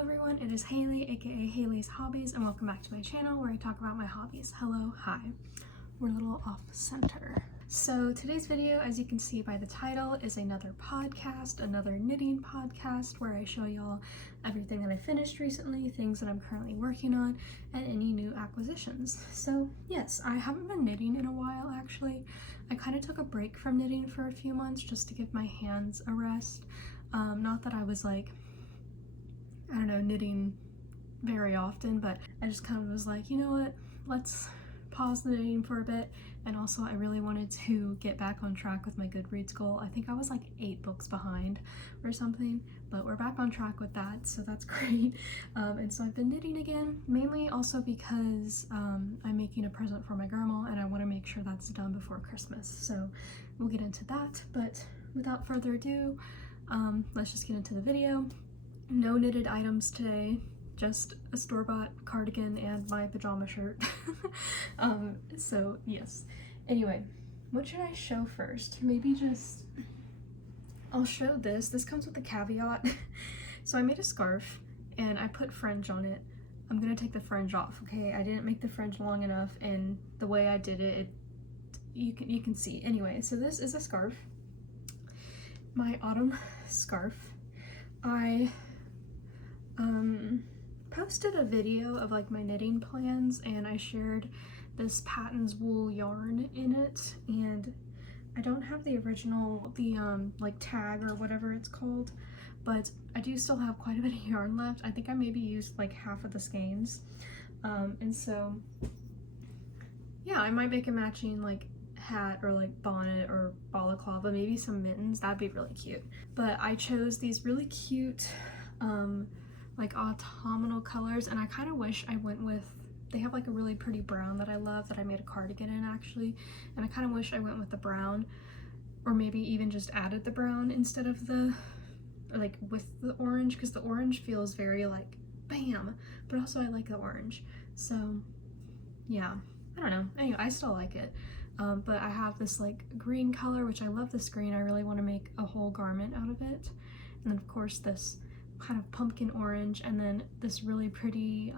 everyone, it is Hailey, aka Hailey's Hobbies, and welcome back to my channel where I talk about my hobbies. Hello, hi. We're a little off center. So today's video, as you can see by the title, is another podcast, another knitting podcast where I show y'all everything that I finished recently, things that I'm currently working on, and any new acquisitions. So yes, I haven't been knitting in a while actually. I kind of took a break from knitting for a few months just to give my hands a rest. Not that I was like, I don't know, knitting very often, but I just kind of was like, you know what, let's pause the knitting for a bit. And also I really wanted to get back on track with my Goodreads goal. I think I was like 8 books behind or something, but we're back on track with that, so that's great. And so I've been knitting again, mainly also because I'm making a present for my grandma and I want to make sure that's done before Christmas. So we'll get into that, but without further ado, let's just get into the video. No knitted items today, just a store-bought cardigan and my pajama shirt. So yes. Anyway, what should I show first? Maybe just, I'll show this. This comes with a caveat. So I made a scarf and I put fringe on it. I'm gonna take the fringe off, okay? I didn't make the fringe long enough, and the way I did it, you can see. Anyway, so this is a scarf. My autumn scarf. I posted a video of like my knitting plans, and I shared this Patons wool yarn in it, and I don't have the original, like tag or whatever it's called, but I do still have quite a bit of yarn left. I think I maybe used like half of the skeins, and so yeah, I might make a matching like hat or like bonnet or balaclava, maybe some mittens. That'd be really cute. But I chose these really cute like autumnal colors, and I kind of wish I went with, they have like a really pretty brown that I love that I made a cardigan in actually, and I kind of wish I went with the brown, or maybe even just added the brown instead of the, or like with the orange, because the orange feels very like bam, but also I like the orange. So yeah, I don't know. Anyway, I still like it. But I have this like green color, which I love this green. I really want to make a whole garment out of it. And then of course this kind of pumpkin orange, and then this really pretty,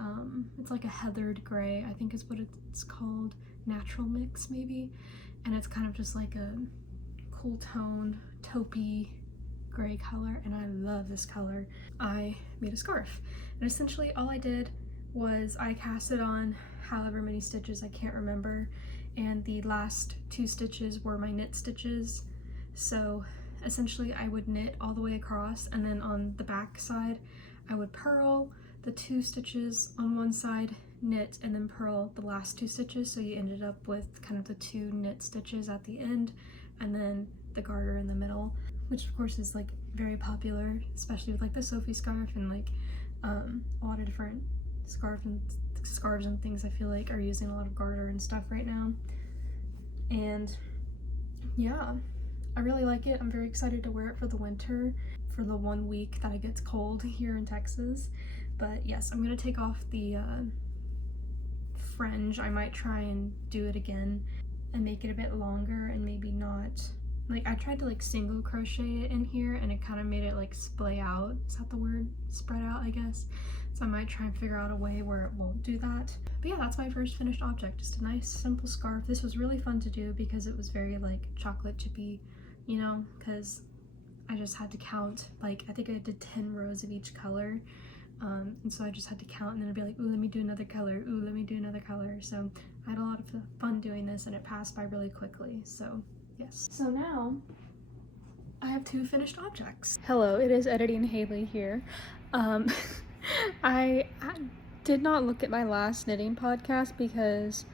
it's like a heathered gray, I think is what it's called, natural mix maybe. And it's kind of just like a cool toned taupey gray color, and I love this color. I made a scarf, and essentially all I did was I cast it on however many stitches, I can't remember, and the last 2 stitches were my knit stitches. So essentially I would knit all the way across, and then on the back side I would purl the 2 stitches on one side, knit, and then purl the last 2 stitches, so you ended up with kind of the 2 knit stitches at the end, and then the garter in the middle, which of course is like very popular, especially with like the Sophie scarf and like a lot of different scarves and things I feel like are using a lot of garter and stuff right now. And yeah, I really like it. I'm very excited to wear it for the winter, for the 1 week that it gets cold here in Texas. But yes, I'm gonna take off the fringe. I might try and do it again and make it a bit longer, and maybe not, like I tried to like single crochet it in here and it kind of made it like splay out. Is that the word? Spread out, I guess. So I might try and figure out a way where it won't do that. But yeah, that's my first finished object. Just a nice simple scarf. This was really fun to do because it was very like chocolate chippy, you know, because I just had to count, like I think I did 10 rows of each color, and so I just had to count, and then I'd be like, ooh, let me do another color, ooh, let me do another color. So I had a lot of fun doing this, and it passed by really quickly. So yes. So now I have 2 finished objects. Hello, it is Editing Hailey here. I did not look at my last knitting podcast because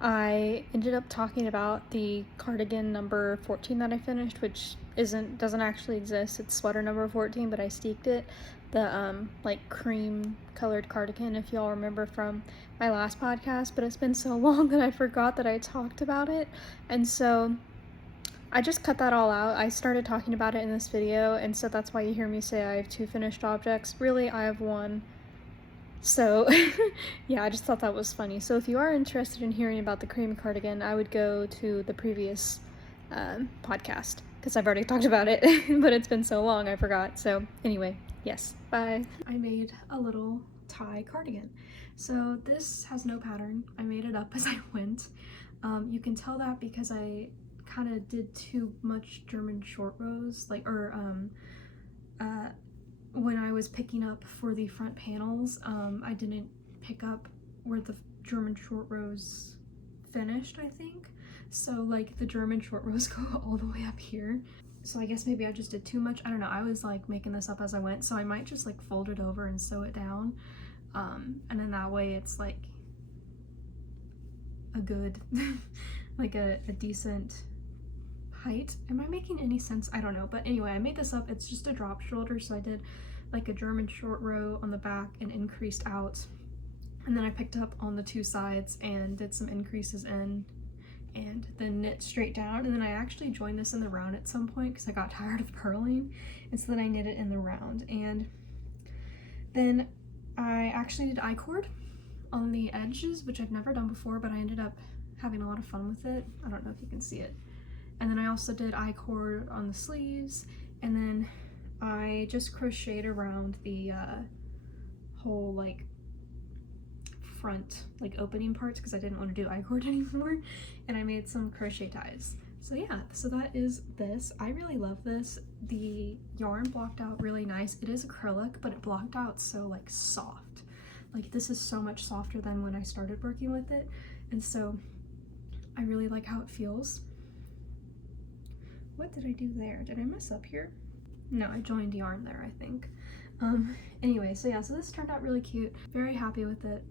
I ended up talking about the cardigan number 14 that I finished, which doesn't actually exist. It's sweater number 14, but I steeked it. The like cream colored cardigan, if y'all remember from my last podcast, but it's been so long that I forgot that I talked about it. And so I just cut that all out. I started talking about it in this video, and so that's why you hear me say I have 2 finished objects. Really, I have 1. So yeah, I just thought that was funny. So if you are interested in hearing about the cream cardigan, I would go to the previous podcast, because I've already talked about it, but it's been so long I forgot. So anyway, Yes, bye. I made a little tie cardigan. So this has no pattern. I made it up as I went. You can tell that because I kind of did too much German short rows, like, or when I was picking up for the front panels, I didn't pick up where the German short rows finished, I think. So like the German short rows go all the way up here. So I guess maybe I just did too much. I don't know. I was like making this up as I went, so I might just like fold it over and sew it down. And then that way it's like a good, like a decent height. Am I making any sense? I don't know. But anyway, I made this up. It's just a drop shoulder, so I did like a German short row on the back and increased out. And then I picked up on the two sides and did some increases in and then knit straight down. And then I actually joined this in the round at some point because I got tired of purling, and so then I knit it in the round. And then I actually did I-cord on the edges, which I've never done before, but I ended up having a lot of fun with it. I don't know if you can see it. And then I also did I-cord on the sleeves, and then I just crocheted around the whole like front like opening parts because I didn't want to do I-cord anymore, and I made some crochet ties. So yeah, so that is this. I really love this. The yarn blocked out really nice. It is acrylic, but it blocked out so like soft. Like this is so much softer than when I started working with it, and so I really like how it feels. What did I do there? Did I mess up here? No, I joined yarn there, I think. Anyway, so yeah, so this turned out really cute. Very happy with it.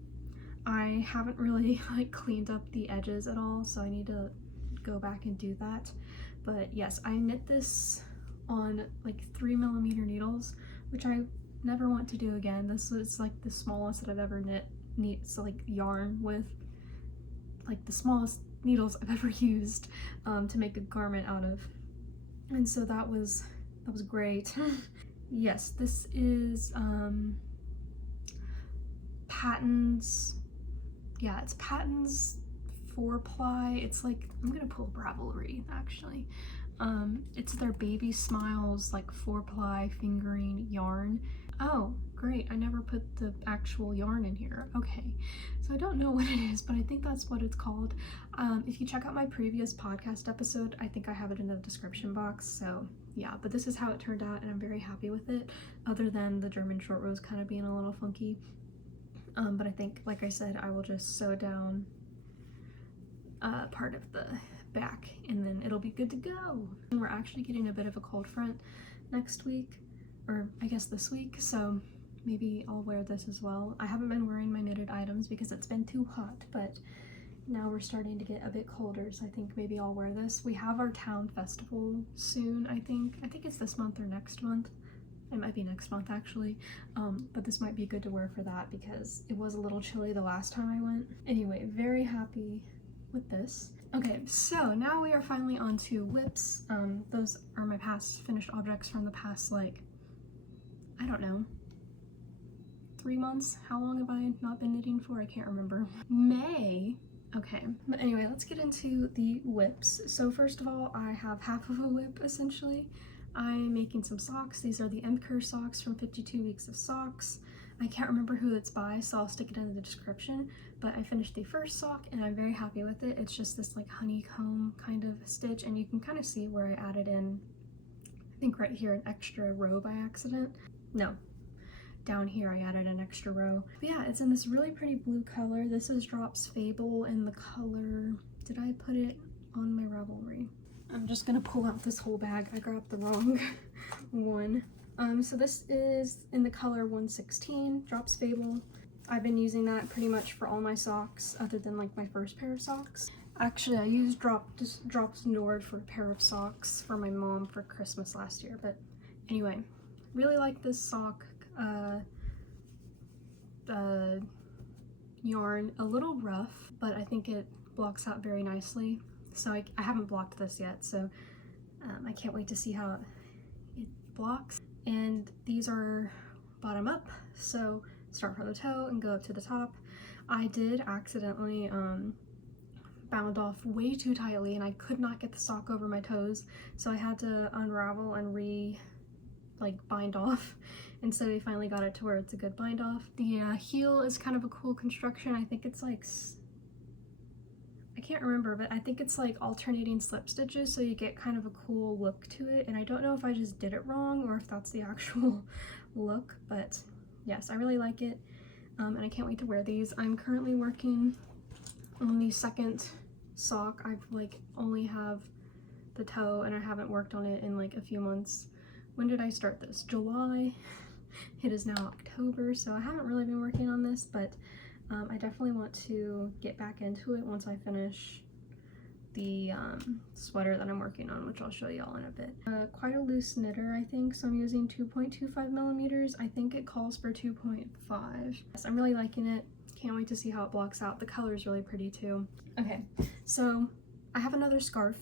I haven't really like cleaned up the edges at all, so I need to go back and do that. But yes, I knit this on like 3mm needles, which I never want to do again. This is like the smallest that I've ever knit so like yarn with, like the smallest needles I've ever used to make a garment out of. And so that was great. Yes, this is Patons. Yeah, it's Patons 4-ply. It's like, I'm gonna pull Ravelry actually. It's their Baby Smiles like 4-ply fingering yarn. Oh, great, I never put the actual yarn in here. Okay, so I don't know what it is, but I think that's what it's called. If you check out my previous podcast episode, I think I have it in the description box, so yeah, but this is how it turned out, and I'm very happy with it, other than the German short rows kind of being a little funky. But I think, like I said, I will just sew down part of the back, and then it'll be good to go. And we're actually getting a bit of a cold front next week, or I guess this week, so maybe I'll wear this as well. I haven't been wearing my knitted items because it's been too hot, but now we're starting to get a bit colder, so I think maybe I'll wear this. We have our town festival soon, I think. I think it's this month or next month. It might be next month actually, but this might be good to wear for that because it was a little chilly the last time I went. Anyway, very happy with this. Okay, so now we are finally on to whips. Those are my past finished objects from the past, like, I don't know, 3 months? How long have I not been knitting for? I can't remember. May? Okay, but anyway, let's get into the whips. So first of all, I have half of a whip essentially. I'm making some socks. These are the Imker Socks from 52 Weeks of Socks. I can't remember who it's by, so I'll stick it in the description, but I finished the first sock and I'm very happy with it. It's just this like honeycomb kind of stitch, and you can kind of see where I added in, I think right here, an extra row by accident. No, down here I added an extra row. But yeah, it's in this really pretty blue color. This is Drops Fable in the color, did I put it on my Ravelry? I'm just gonna pull out this whole bag. I grabbed the wrong one. So this is in the color 116, Drops Fable. I've been using that pretty much for all my socks, other than like my first pair of socks. Actually, I used Drops Nord for a pair of socks for my mom for Christmas last year, but anyway, really like this sock yarn. A little rough, but I think it blocks out very nicely. So I haven't blocked this yet, so I can't wait to see how it blocks. And these are bottom up, so start from the toe and go up to the top. I did accidentally bound off way too tightly, and I could not get the sock over my toes, so I had to unravel and like bind off, and so we finally got it to where it's a good bind off. The heel is kind of a cool construction. I think it's like, I can't remember, but I think it's like alternating slip stitches, so you get kind of a cool look to it, and I don't know if I just did it wrong or if that's the actual look, but yes, I really like it, and I can't wait to wear these. I'm currently working on the second sock. I've like only have the toe and I haven't worked on it in like a few months. When did I start this? July. It is now October, so I haven't really been working on this, but I definitely want to get back into it once I finish the sweater that I'm working on, which I'll show y'all in a bit. Quite a loose knitter, I think, so I'm using 2.25 millimeters. I think it calls for 2.5. Yes, I'm really liking it. Can't wait to see how it blocks out. The color is really pretty too. Okay, so I have another scarf.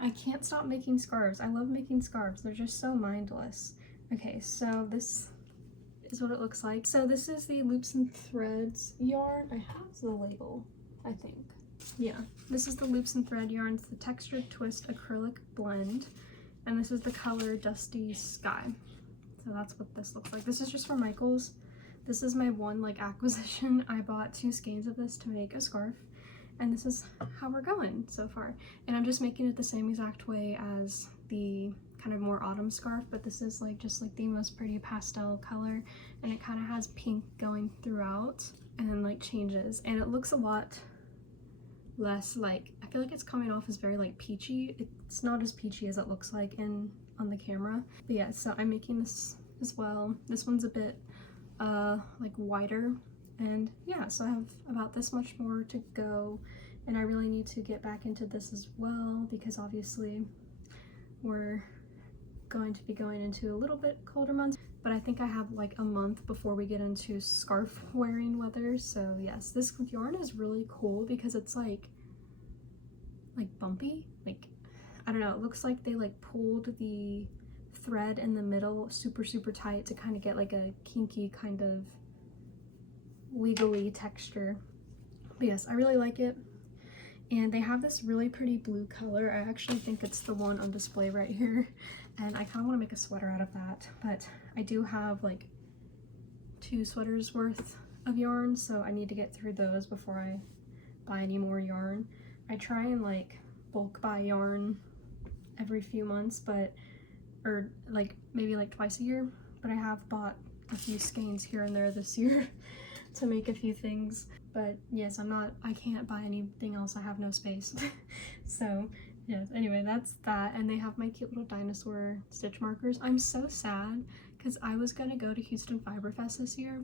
I can't stop making scarves. I love making scarves. They're just so mindless. Okay, so this is what it looks like. So this is the Loops and Threads yarn. I have the label, I think. Yeah, this is the Loops and Thread yarn. It's the Textured Twist Acrylic Blend. And this is the color Dusty Sky. So that's what this looks like. This is just from Michaels. This is my one like acquisition. I bought 2 skeins of this to make a scarf. And this is how we're going so far. And I'm just making it the same exact way as the kind of more autumn scarf, but this is like just like the most pretty pastel color, and it kind of has pink going throughout and then like changes, and it looks a lot less like, I feel like it's coming off as very like peachy. It's not as peachy as it looks like on the camera. But yeah, so I'm making this as well. This one's a bit like wider, and yeah, so I have about this much more to go, and I really need to get back into this as well because obviously we're going to be going into a little bit colder months, but I think I have like a month before we get into scarf wearing weather. So yes, this yarn is really cool because it's like bumpy, like I don't know, it looks like they like pulled the thread in the middle super tight to kind of get like a kinky kind of wiggly texture. But yes, I really like it. And they have this really pretty blue color. I actually think it's the one on display right here, and I kind of want to make a sweater out of that, but I do have like 2 sweaters worth of yarn, so I need to get through those before I buy any more yarn. I try and like bulk buy yarn every few months, or like maybe like twice a year, but I have bought a few skeins here and there this year to make a few things. But yes, I can't buy anything else. I have no space. So yes, anyway, that's that. And they have my cute little dinosaur stitch markers. I'm so sad because I was gonna go to Houston Fiber Fest this year.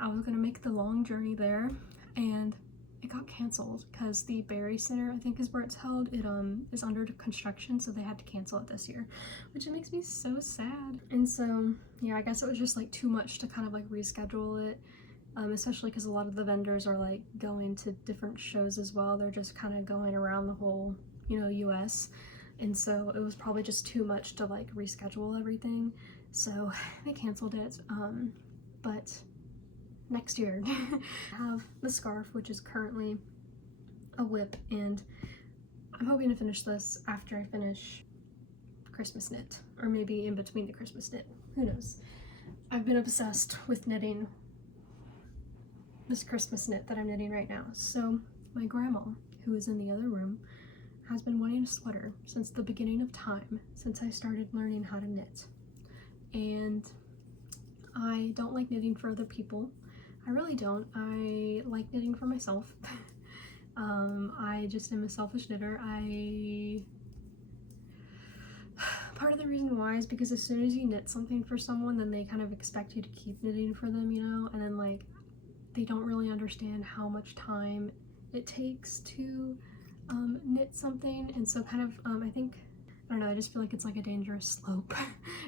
I was gonna make the long journey there, and it got canceled because the Berry Center, I think is where it's held, it is under construction, so they had to cancel it this year, which it makes me so sad. And so yeah, I guess it was just like too much to kind of like reschedule it. Especially because a lot of the vendors are like going to different shows as well. They're just kind of going around the whole, you know, US, and so it was probably just too much to like reschedule everything, so they canceled it. But next year I have the scarf, which is currently a whip, and I'm hoping to finish this after I finish Christmas knit, or maybe in between the Christmas knit, who knows. I've been obsessed with knitting this Christmas knit that I'm knitting right now. So my grandma, who is in the other room, has been wanting a sweater since the beginning of time, since I started learning how to knit. And I don't like knitting for other people. I really don't. I like knitting for myself. I just am a selfish knitter. Part of the reason why is because as soon as you knit something for someone, then they kind of expect you to keep knitting for them, you know, and then like they don't really understand how much time it takes to knit something, and so kind of I don't know, I just feel like it's like a dangerous slope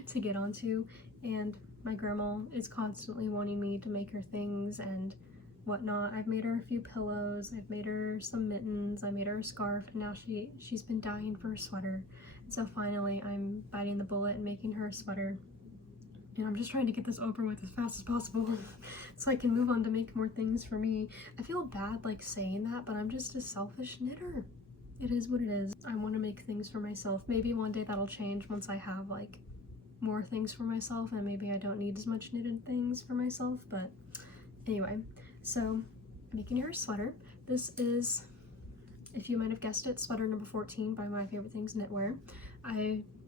to get onto, and my grandma is constantly wanting me to make her things and whatnot. I've made her a few pillows, I've made her some mittens, I made her a scarf, and now she's been dying for a sweater, and so finally I'm biting the bullet and making her a sweater. And I'm just trying to get this over with as fast as possible so I can move on to make more things for me. I feel bad like saying that, but I'm just a selfish knitter. It is what it is. I want to make things for myself. Maybe one day that'll change once I have like more things for myself, and maybe I don't need as much knitted things for myself. But anyway, so I'm making her a sweater. This is, if you might have guessed it, sweater number 14 by My Favorite Things Knitwear.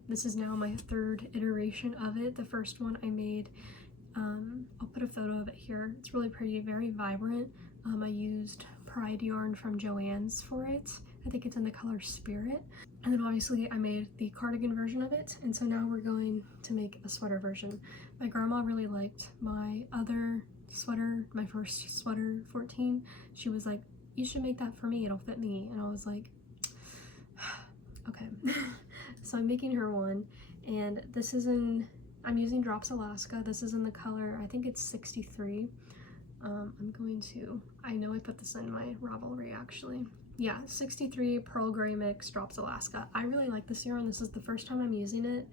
This is now my third iteration of it. The first one I made, I'll put a photo of it here. It's really pretty, very vibrant. I used Pride yarn from Joann's for it. I think it's in the color Spirit. And then obviously I made the cardigan version of it, and so now we're going to make a sweater version. My grandma really liked my other sweater, my first sweater 14. She was like, you should make that for me, it'll fit me. And I was like, okay. So I'm making her one, and this is I'm using Drops Alaska. This is in the color, I think it's 63. I know I put this in my Ravelry actually. Yeah, 63 Pearl Gray Mix Drops Alaska. I really like this yarn. This is the first time I'm using it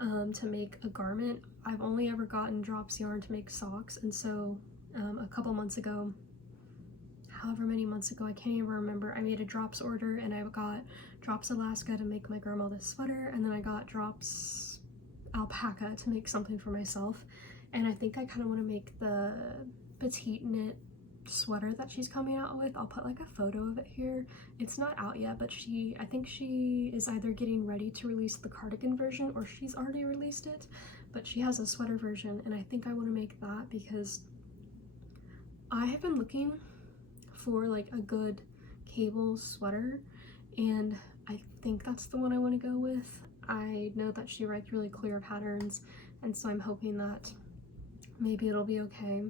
to make a garment. I've only ever gotten Drops yarn to make socks, and so a couple months ago, however many months ago, I can't even remember, I made a Drops order, and I got Drops Alaska to make my grandma this sweater, and then I got Drops Alpaca to make something for myself. And I think I kind of want to make the petite knit sweater that she's coming out with. I'll put like a photo of it here. It's not out yet, but I think she is either getting ready to release the cardigan version, or she's already released it, but she has a sweater version, and I think I want to make that because I have been looking for like a good cable sweater, and I think that's the one I want to go with. I know that she writes really clear patterns, and so I'm hoping that maybe it'll be okay.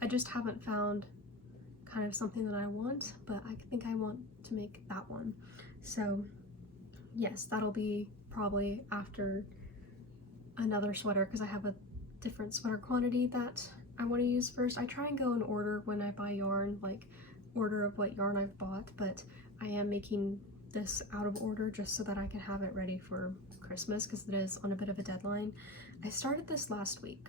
I just haven't found kind of something that I want, but I think I want to make that one. So yes, that'll be probably after another sweater, because I have a different sweater quantity that I want to use first. I try and go in order when I buy yarn, like order of what yarn I've bought, but I am making this out of order just so that I can have it ready for Christmas, because it is on a bit of a deadline. I started this last week.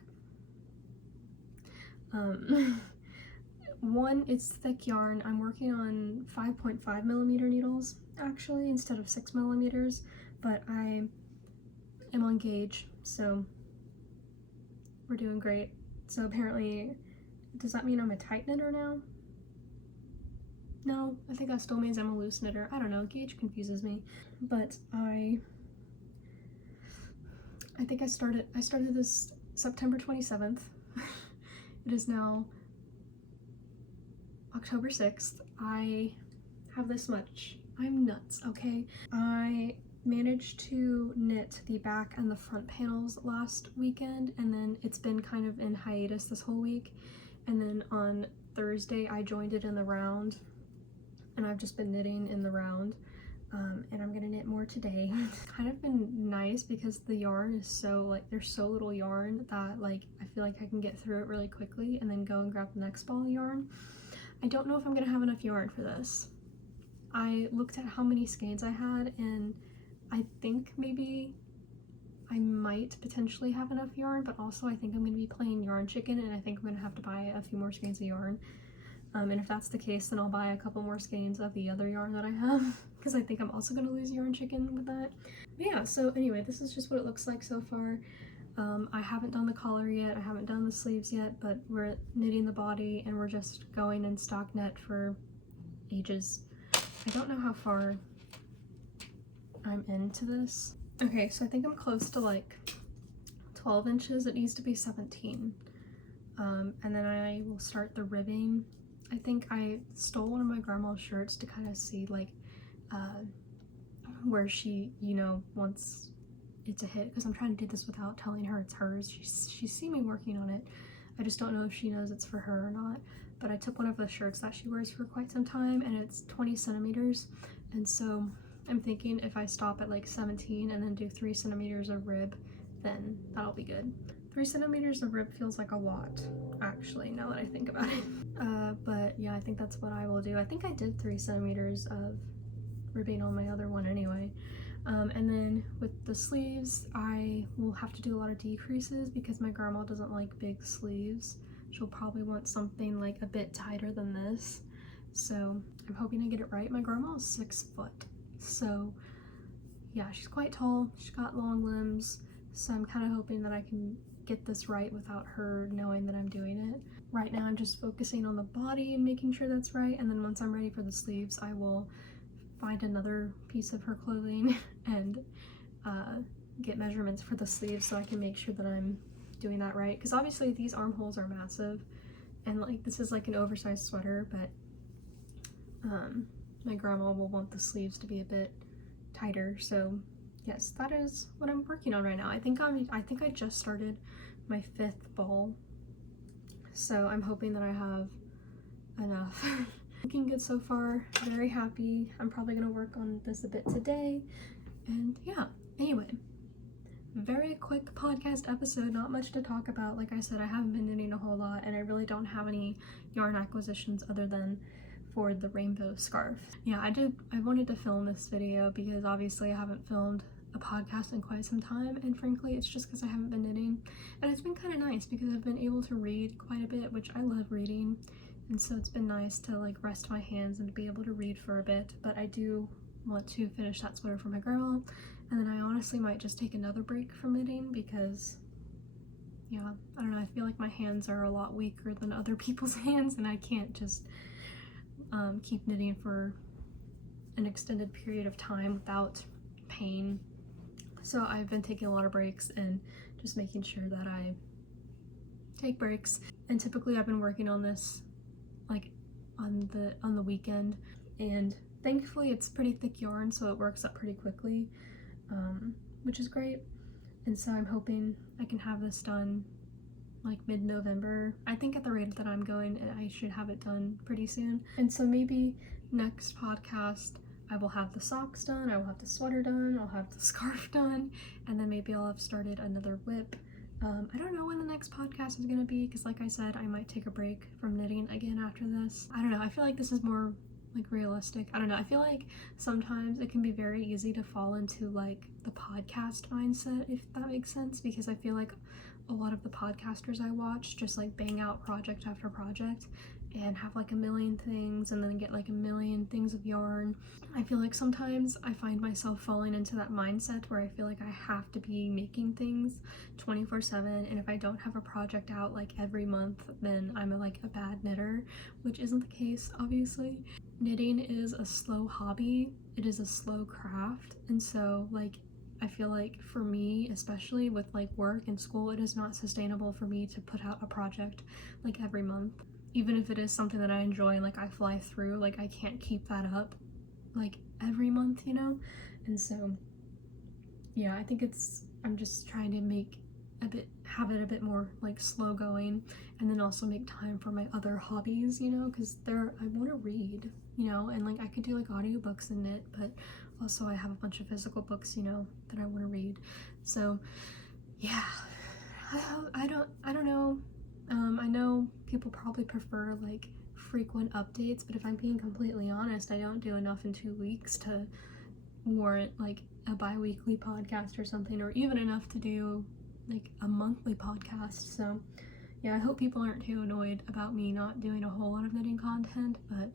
One, it's thick yarn. I'm working on 5.5 millimeter needles actually instead of 6 millimeters, but I am on gauge, so we're doing great. So apparently, does that mean I'm a tight knitter now? No, I think that still means I'm a loose knitter. I don't know, gauge confuses me. But I think I started this September 27th. It is now October 6th. I have this much. I'm nuts, okay? I managed to knit the back and the front panels last weekend, and then it's been kind of in hiatus this whole week. And then on Thursday I joined it in the round, and I've just been knitting in the round, and I'm gonna knit more today. It's kind of been nice because the yarn is so, like, there's so little yarn that, like, I feel like I can get through it really quickly and then go and grab the next ball of yarn. I don't know if I'm gonna have enough yarn for this. I looked at how many skeins I had, and I think maybe I might potentially have enough yarn, but also I think I'm gonna be playing yarn chicken, and I think I'm gonna have to buy a few more skeins of yarn. And if that's the case, then I'll buy a couple more skeins of the other yarn that I have, because I think I'm also going to lose yarn chicken with that. But yeah, so anyway, this is just what it looks like so far. I haven't done the collar yet, I haven't done the sleeves yet, but we're knitting the body, and we're just going in stockinette for ages. I don't know how far I'm into this. Okay, so I think I'm close to like 12 inches. It needs to be 17. And then I will start the ribbing. I think I stole one of my grandma's shirts to kind of see like where she, you know, wants it to hit, because I'm trying to do this without telling her it's hers. She's seen me working on it. I just don't know if she knows it's for her or not. But I took one of the shirts that she wears for quite some time, and it's 20 centimeters. And so I'm thinking if I stop at like 17 and then do 3 centimeters of rib, then that'll be good. 3 centimeters of rib feels like a lot, actually, now that I think about it. But yeah, I think that's what I will do. I think I did 3 centimeters of ribbing on my other one anyway. And then with the sleeves, I will have to do a lot of decreases because my grandma doesn't like big sleeves. She'll probably want something like a bit tighter than this. So I'm hoping I get it right. My grandma is 6 foot. So yeah, she's quite tall. She's got long limbs. So I'm kind of hoping that I can get this right without her knowing that I'm doing it. Right now I'm just focusing on the body and making sure that's right, and then once I'm ready for the sleeves, I will find another piece of her clothing and get measurements for the sleeves so I can make sure that I'm doing that right, because obviously these armholes are massive, and like this is like an oversized sweater, but my grandma will want the sleeves to be a bit tighter. So yes, that is what I'm working on right now. I think I just started my 5th ball, so I'm hoping that I have enough. Looking good so far, very happy. I'm probably gonna work on this a bit today, and yeah, anyway, very quick podcast episode, not much to talk about. Like I said, I haven't been knitting a whole lot, and I really don't have any yarn acquisitions other than for the rainbow scarf. Yeah, I wanted to film this video because obviously I haven't filmed a podcast in quite some time, and frankly it's just because I haven't been knitting, and it's been kind of nice because I've been able to read quite a bit, which I love reading, and so it's been nice to like rest my hands and to be able to read for a bit. But I do want to finish that sweater for my girl, and then I honestly might just take another break from knitting because, yeah, I don't know, I feel like my hands are a lot weaker than other people's hands, and I can't just keep knitting for an extended period of time without pain. So I've been taking a lot of breaks and just making sure that I take breaks, and typically I've been working on this like on the weekend, and thankfully it's pretty thick yarn, so it works up pretty quickly, which is great. And so I'm hoping I can have this done like mid-November. I think at the rate that I'm going, I should have it done pretty soon. And so maybe next podcast I will have the socks done, I will have the sweater done, I'll have the scarf done, and then maybe I'll have started another whip. I don't know when the next podcast is gonna be, because like I said, I might take a break from knitting again after this. I don't know, I feel like this is more like realistic. I don't know, I feel like sometimes it can be very easy to fall into like the podcast mindset, if that makes sense, because I feel like a lot of the podcasters I watch just like bang out project after project and have like a million things and then get like a million things of yarn. I feel like sometimes I find myself falling into that mindset where I feel like I have to be making things 24/7, and if I don't have a project out like every month, then I'm like a bad knitter, which isn't the case, obviously. Knitting is a slow hobby, it is a slow craft, and so like I feel like for me, especially with like work and school, it is not sustainable for me to put out a project like every month. Even if it is something that I enjoy and like I fly through, like I can't keep that up like every month, you know? And so yeah, I think I'm just trying to have it a bit more like slow going, and then also make time for my other hobbies, you know, because I want to read, you know, and like I could do like audiobooks and knit, but also I have a bunch of physical books, you know, that I want to read. So yeah, I don't know. I know people probably prefer like frequent updates, but if I'm being completely honest, I don't do enough in 2 weeks to warrant like a bi-weekly podcast or something, or even enough to do like a monthly podcast. So yeah, I hope people aren't too annoyed about me not doing a whole lot of knitting content, but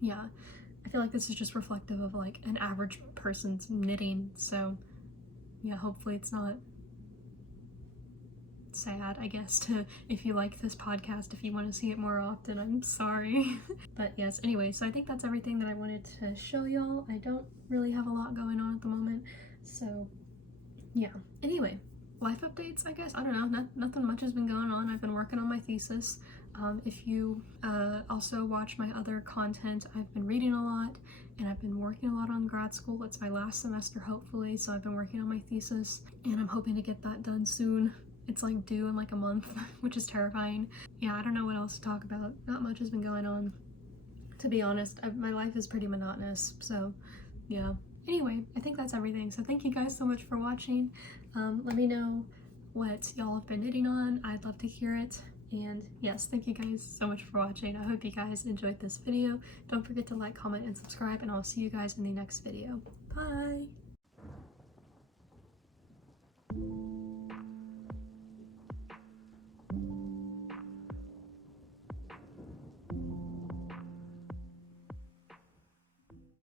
yeah, I feel like this is just reflective of like an average person's knitting. So yeah, hopefully it's not sad, I guess, to if you like this podcast, if you want to see it more often, I'm sorry. But yes, anyway, so I think that's everything that I wanted to show y'all. I don't really have a lot going on at the moment, so yeah. Anyway, life updates, I guess. I don't know, nothing much has been going on. I've been working on my thesis. If you also watch my other content, I've been reading a lot and I've been working a lot on grad school. It's my last semester, hopefully, so I've been working on my thesis and I'm hoping to get that done soon. It's like due in like a month, which is terrifying. Yeah, I don't know what else to talk about. Not much has been going on, to be honest. My life is pretty monotonous, so yeah. Anyway, I think that's everything. So thank you guys so much for watching. Let me know what y'all have been knitting on. I'd love to hear it. And yes, thank you guys so much for watching. I hope you guys enjoyed this video. Don't forget to like, comment, and subscribe, and I'll see you guys in the next video. Bye!